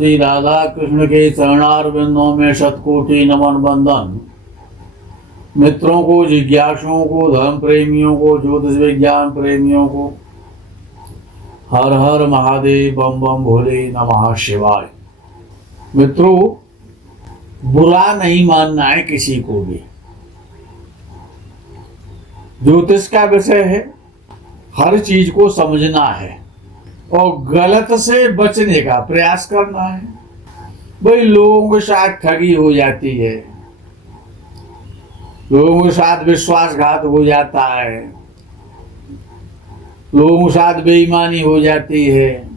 श्री राधा कृष्ण के चरणारविंदों में शतकोटि नमन बंदन। मित्रों को, जिज्ञासुओं को, धर्म प्रेमियों को, ज्योतिष विज्ञान प्रेमियों को हर हर महादेव, बम बम भोले, नमः शिवाय। मित्रों, बुरा नहीं मानना है किसी को भी। ज्योतिष का विषय है, हर चीज को समझना है और गलत से बचने का प्रयास करना है। भाई, लोगों के साथ ठगी हो जाती है, लोगों के साथ विश्वासघात हो जाता है, लोगों के साथ बेईमानी हो जाती है।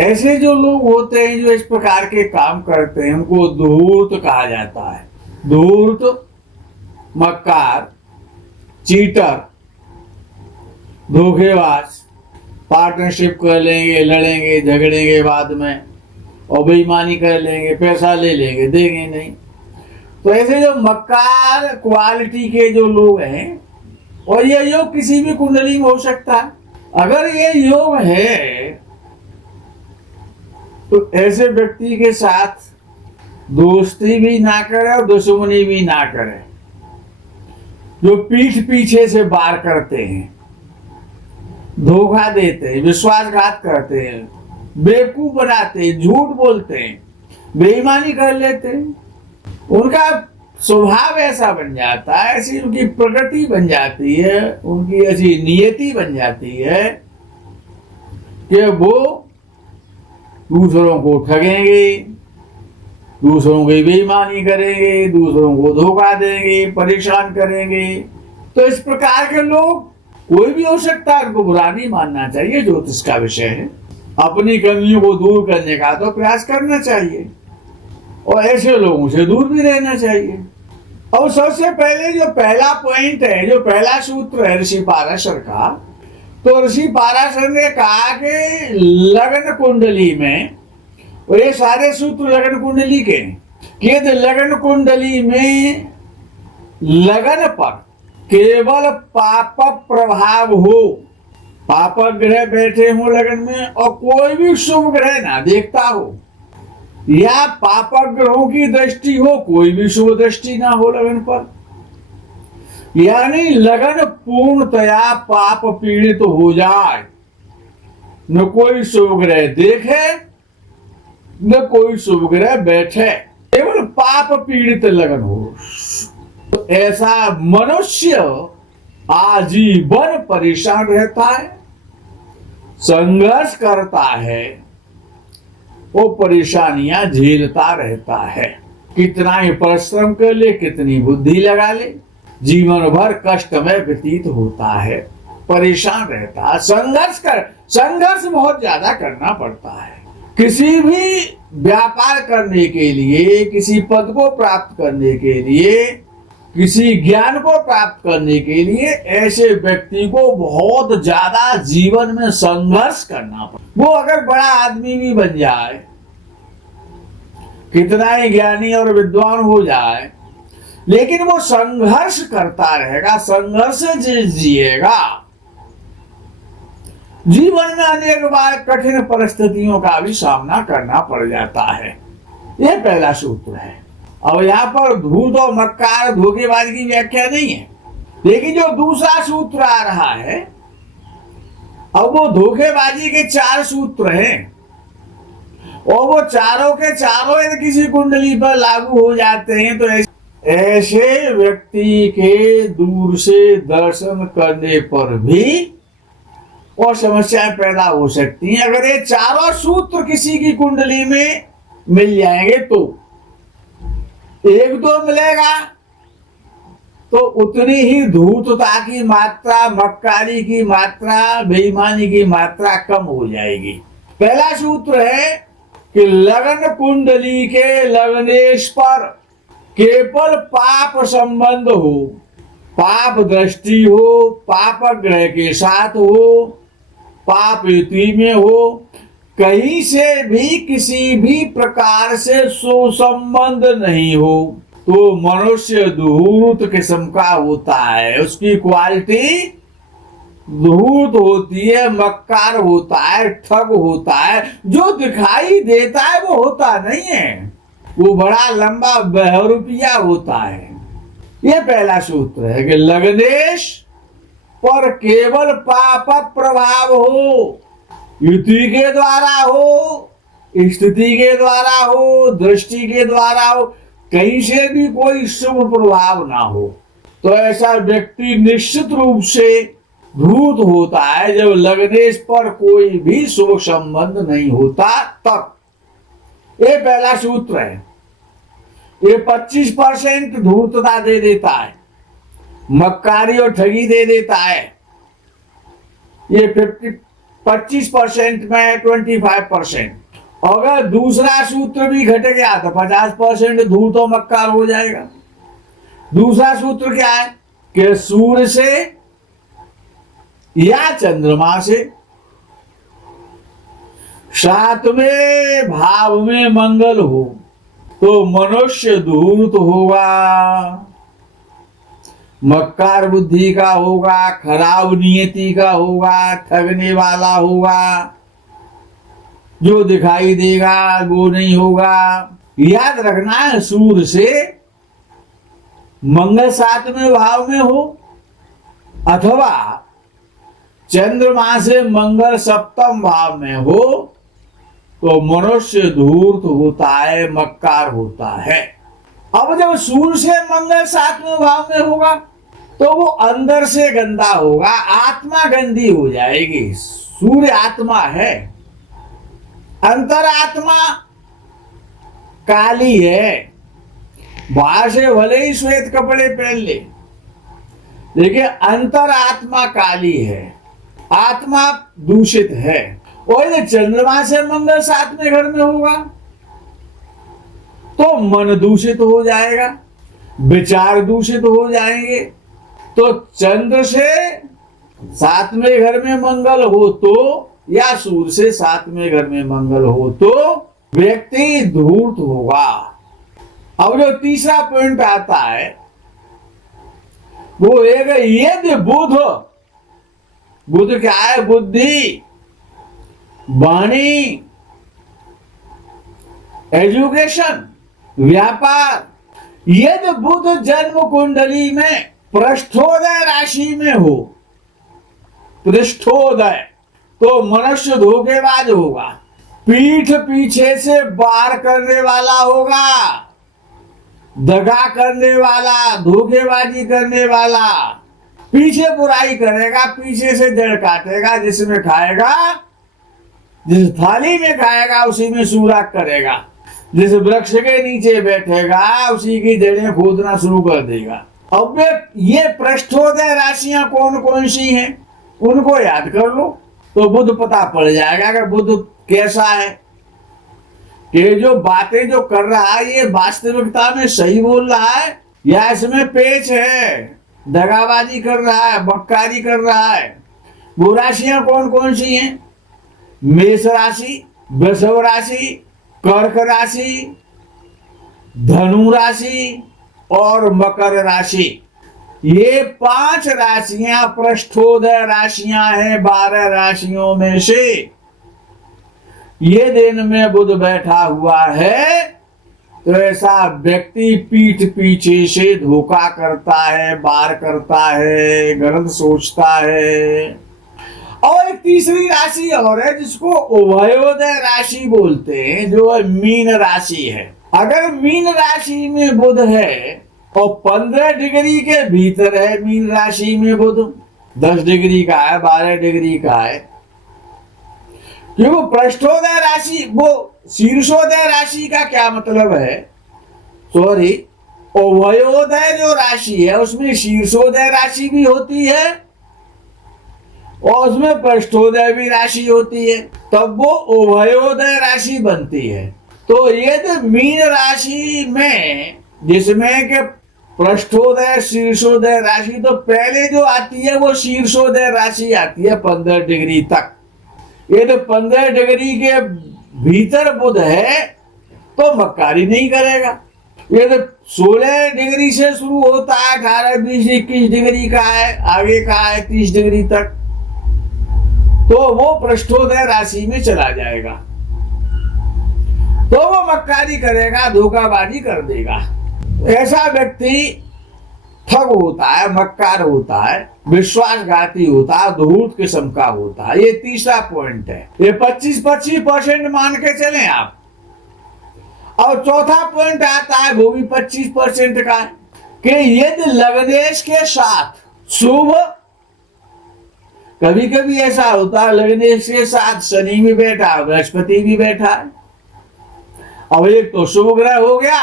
ऐसे जो लोग होते हैं जो इस प्रकार के काम करते हैं, उनको धूर्त कहा जाता है। धूर्त, मक्कार, चीटर, धोखेबाज। पार्टनरशिप कर लेंगे, लड़ेंगे, झगड़ेंगे बाद में और बेईमानी कर लेंगे, पैसा ले लेंगे, देंगे नहीं। तो ऐसे जो मक्कार क्वालिटी के जो लोग हैं, और ये योग किसी भी कुंडली में हो सकता है। अगर ये योग है तो ऐसे व्यक्ति के साथ दोस्ती भी ना करे और दुश्मनी भी ना करे। जो पीठ पीछे से वार करते हैं, धोखा देते हैं, विश्वासघात करते हैं, बेवकूफ बनाते हैं, झूठ बोलते हैं, बेईमानी कर लेते हैं, उनका स्वभाव ऐसा बन जाता है, ऐसी उनकी प्रकृति बन जाती है, उनकी ऐसी नियति बन जाती है कि वो दूसरों को ठगेंगे, दूसरों की बेईमानी करेंगे, दूसरों को धोखा देंगे, परेशान करेंगे। तो इस प्रकार के लोग कोई भी हो सकता है, उनको बुरा नहीं मानना चाहिए। ज्योतिष का विषय है, अपनी कमियों को दूर करने का तो प्रयास करना चाहिए और ऐसे लोगों से दूर भी रहना चाहिए। और सबसे पहले जो पहला पॉइंट है, जो पहला सूत्र है ऋषि पाराशर का, तो ऋषि पाराशर ने कहा कि लग्न कुंडली में, और ये सारे सूत्र लग्न कुंडली के कि लग्न कुंडली में लगन पर केवल पाप प्रभाव हो, पाप ग्रह बैठे हो लगन में, और कोई भी शुभ ग्रह ना देखता हो, या पाप ग्रहों की दृष्टि हो, कोई भी शुभ दृष्टि ना हो लगन पर, यानी लगन पूर्णतया पाप पीड़ित हो जाए, न कोई शुभ ग्रह देखे न कोई शुभ ग्रह बैठे, केवल पाप पीड़ित लगन हो, तो ऐसा मनुष्य आजीवन परेशान रहता है, संघर्ष करता है, वो परेशानियां झेलता रहता है। कितना ही परिश्रम कर ले, कितनी बुद्धि लगा ले, जीवन भर कष्ट में व्यतीत होता है, परेशान रहता है, संघर्ष बहुत ज्यादा करना पड़ता है। किसी भी व्यापार करने के लिए, किसी पद को प्राप्त करने के लिए, किसी ज्ञान को प्राप्त करने के लिए ऐसे व्यक्ति को बहुत ज्यादा जीवन में संघर्ष करना पड़ता। वो अगर बड़ा आदमी भी बन जाए, कितना ही ज्ञानी और विद्वान हो जाए, लेकिन वो संघर्ष करता रहेगा, संघर्ष जिएगा। जीवन में अनेक बार कठिन परिस्थितियों का भी सामना करना पड़ जाता है। यह पहला सूत्र है। अब यहाँ पर धूर्त और मक्कार, धोखेबाज की व्याख्या नहीं है, लेकिन जो दूसरा सूत्र आ रहा है, अब वो धोखेबाजी के 4 सूत्र हैं, और वो चारों के चारों यदि किसी कुंडली पर लागू हो जाते हैं तो ऐसे व्यक्ति के दूर से दर्शन करने पर भी और समस्याएं पैदा हो सकती हैं। अगर ये चारों सूत्र किसी की कुंडली में मिल जाएंगे तो एक दो मिलेगा तो उतनी ही धूर्तता की मात्रा, मक्कारी की मात्रा, बेईमानी की मात्रा कम हो जाएगी। पहला सूत्र है कि लगन कुंडली के लगनेश पर केवल पाप संबंध हो, पाप दृष्टि हो, पाप ग्रह के साथ हो, पाप युति में हो, कहीं से भी किसी भी प्रकार से सुसंबंध नहीं हो, तो मनुष्य धूर्त किस्म का होता है। उसकी क्वालिटी धूर्त होती है, मक्कार होता है, ठग होता है। जो दिखाई देता है वो होता नहीं है, वो बड़ा लंबा बहरूपिया होता है। ये पहला सूत्र है कि लग्नेश पर केवल पाप प्रभाव हो, युति के द्वारा हो, स्थिति के द्वारा हो, दृष्टि के द्वारा हो, कहीं से भी कोई शुभ प्रभाव ना हो, तो ऐसा व्यक्ति निश्चित रूप से धूर्त होता है जब लग्नेश पर कोई भी शुभ संबंध नहीं होता तब। ये पहला सूत्र है। ये 25% धूर्तता दे देता है, मक्कारी और ठगी दे देता है। ये 25% में 25%। अगर दूसरा सूत्र भी घट गया तो 50% धूर्त और मक्कार हो जाएगा। दूसरा सूत्र क्या है कि सूर्य से या चंद्रमा से 7वें भाव में मंगल हो तो मनुष्य धूर्त होगा, मक्कार बुद्धि का होगा, खराब नियति का होगा, ठगने वाला होगा, जो दिखाई देगा वो नहीं होगा। याद रखना है, सूर्य से मंगल 7वें भाव में हो अथवा चंद्रमा से मंगल 7म भाव में हो तो मनुष्य धूर्त होता है, मक्कार होता है। अब जब सूर्य से मंगल 7वें भाव में होगा तो वो अंदर से गंदा होगा, आत्मा गंदी हो जाएगी। सूर्य आत्मा है, अंतरात्मा काली है। बाहर से भले ही श्वेत कपड़े पहन ले, लेकिन अंतरात्मा काली है, आत्मा दूषित है। और यदि चंद्रमा से मंगल 7वें घर में होगा तो मन दूषित हो जाएगा, विचार दूषित हो जाएंगे। तो चंद्र से 7वें घर में मंगल हो तो या सूर्य से 7वें घर में मंगल हो तो व्यक्ति धूर्त होगा। अब जो तीसरा पॉइंट आता है वो एक यदि बुध क्या है? बुद्धि, वाणी, एजुकेशन, व्यापार। यदि बुध जन्म कुंडली में पृष्ठोदय राशि में हो, पृष्ठोदय, तो मनुष्य धोखेबाज होगा, पीठ पीछे से वार करने वाला होगा, दगा करने वाला, धोखेबाजी करने वाला, पीछे बुराई करेगा, पीछे से जड़ काटेगा, जिसमें खाएगा, जिस थाली में खाएगा उसी में सुराख करेगा, जिस वृक्ष के नीचे बैठेगा उसी की जड़ें खोदना शुरू कर देगा। अब ये पृष्ठोदय राशियां कौन कौन सी हैं उनको याद कर लो तो बुध पता पड़ जाएगा कि बुध कैसा है, कि जो बातें जो कर रहा है ये वास्तविकता में सही बोल रहा है या इसमें पेच है, दगाबाजी कर रहा है, बक्कारी कर रहा है। वो राशियां कौन कौन सी हैं? मेष राशि, वृषभ राशि, कर्क राशि, धनु राशि और मकर राशि। ये 5 राशियां पृष्ठोदय राशियां हैं 12 राशियों में से। ये दिन में बुध बैठा हुआ है तो ऐसा व्यक्ति पीठ पीछे से धोखा करता है, वार करता है, गलत सोचता है। और एक तीसरी राशि और है जिसको उभयोदय राशि बोलते हैं, जो है मीन राशि है। अगर मीन राशि में बुध है और 15 डिग्री के भीतर है, मीन राशि में बुध 10 डिग्री का है, 12 डिग्री का है, क्योंकि वो पृष्ठोदय राशि, वो शीर्षोदय राशि का क्या मतलब है? सॉरी, उभयोदय जो राशि है उसमें शीर्षोदय राशि भी होती है और उसमें पृष्ठोदय भी राशि होती है, तब वो उभयोदय राशि बनती है। तो ये तो मीन राशि में जिसमें के पृष्ठोदय शीर्षोदय राशि, तो पहले जो आती है वो शीर्षोदय राशि आती है 15 डिग्री तक। ये तो 15 डिग्री के भीतर बुध है तो मक्कारी नहीं करेगा। ये तो 16 डिग्री से शुरू होता है, 18, 20, 21 डिग्री का है, आगे का है 30 डिग्री तक। तो वो पृष्ठोदय राशि में चला जाएगा, तो वो मक्कारी करेगा, धोखाबाजी कर देगा। ऐसा व्यक्ति ठग होता है, मक्कार होता है, विश्वासघाती होता है, धूर्त किस्म का होता है। ये तीसरा पॉइंट है। ये 25% मान के चलें आप। और चौथा पॉइंट आता है, वो भी 25% का है कि यदि लग्नेश के साथ शुभ, कभी कभी ऐसा होता है लग्नेश के साथ शनि भी बैठा, बृहस्पति भी बैठा है। अब एक तो शुभ ग्रह हो गया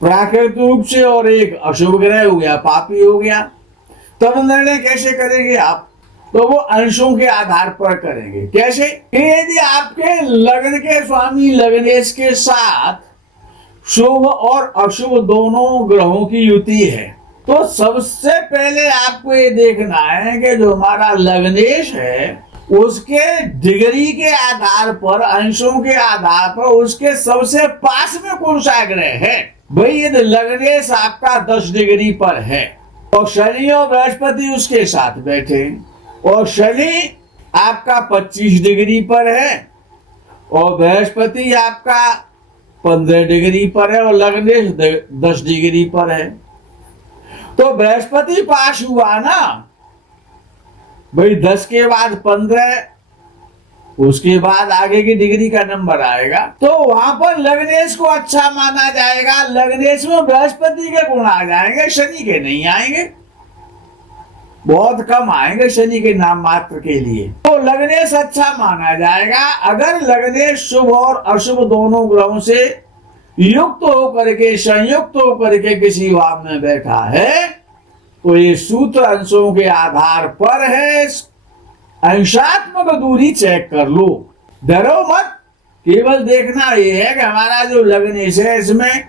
प्राकृतिक रूप से, और एक अशुभ ग्रह हो गया, पापी हो गया। तब निर्णय कैसे करेंगे आप? तो वो अंशों के आधार पर करेंगे। कैसे? यदि आपके लग्न के स्वामी लग्नेश के साथ शुभ और अशुभ दोनों ग्रहों की युति है, तो सबसे पहले आपको ये देखना है कि जो हमारा लग्नेश है उसके डिग्री के आधार पर, अंशों के आधार पर उसके सबसे पास में कौन सा ग्रह है। भाई यदि लग्नेश आपका 10 डिग्री पर है और शनि और बृहस्पति उसके साथ बैठे, और शनि आपका 25 डिग्री पर है और बृहस्पति आपका 15 डिग्री पर है और लग्नेश 10 डिग्री पर है, तो बृहस्पति पास हुआ ना भाई। 10 के बाद 15, उसके बाद आगे की डिग्री का नंबर आएगा, तो वहां पर लग्नेश को अच्छा माना जाएगा। लग्नेश में बृहस्पति के गुण आ जाएंगे, शनि के नहीं आएंगे, बहुत कम आएंगे शनि के नाम मात्र के लिए। तो लग्नेश अच्छा माना जाएगा। अगर लग्नेश शुभ और अशुभ दोनों ग्रहों से युक्त होकर के, संयुक्त होकर के किसी भाव में बैठा है, तो ये सूत्र अंशों के आधार पर है। अंशात्मक दूरी चेक कर लो, डरो मत। केवल देखना ये है कि हमारा जो लग्नेश है इसमें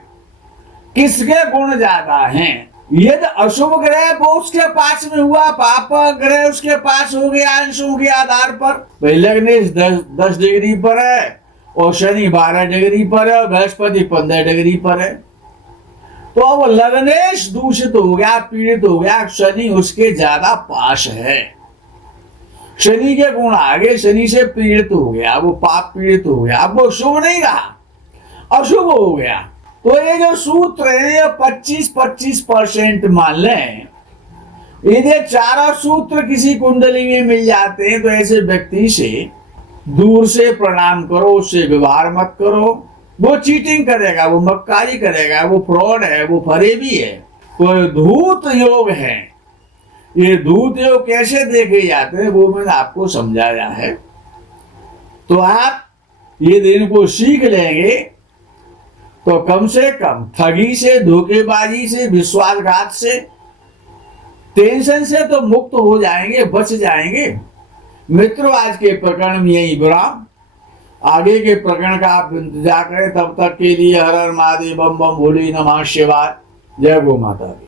किसके गुण ज्यादा हैं। यदि अशुभ ग्रह वो उसके पास में हुआ, पाप ग्रह उसके पास हो गया अंशों के आधार पर। भाई लग्नेश 10 डिग्री पर है और शनि 12 डिग्री पर है और बृहस्पति 15 डिग्री पर है, तो अब लग्नेश दूषित हो गया, पीड़ित हो गया। शनि उसके ज्यादा पास है, शनि के गुण आगे, शनि से पीड़ित हो गया, वो पाप पीड़ित हो गया, अब वो शुभ नहीं रहा, अशुभ हो गया। तो ये जो सूत्र है ये 25% मान लें। यदि चारों सूत्र किसी कुंडली में मिल जाते हैं तो ऐसे व्यक्ति से दूर से प्रणाम करो, उससे व्यवहार मत करो। वो चीटिंग करेगा, वो मक्कारी करेगा, वो फ्रॉड है, वो फरेबी है। तो धूत योग है। ये धूत योग कैसे देखे जाते हैं वो मैंने आपको समझाया है, तो आप ये दिन को सीख लेंगे तो कम से कम ठगी से, धोखेबाजी से, विश्वासघात से, टेंशन से तो मुक्त हो जाएंगे, बच जाएंगे। मित्रों, आज के प्रकरण में यही विराम। आगे के प्रकरण का आप इंतजार करें। तब तक के लिए हर हर महादेव, बम बम भोले नमः शिवाय। जय गो माता दी।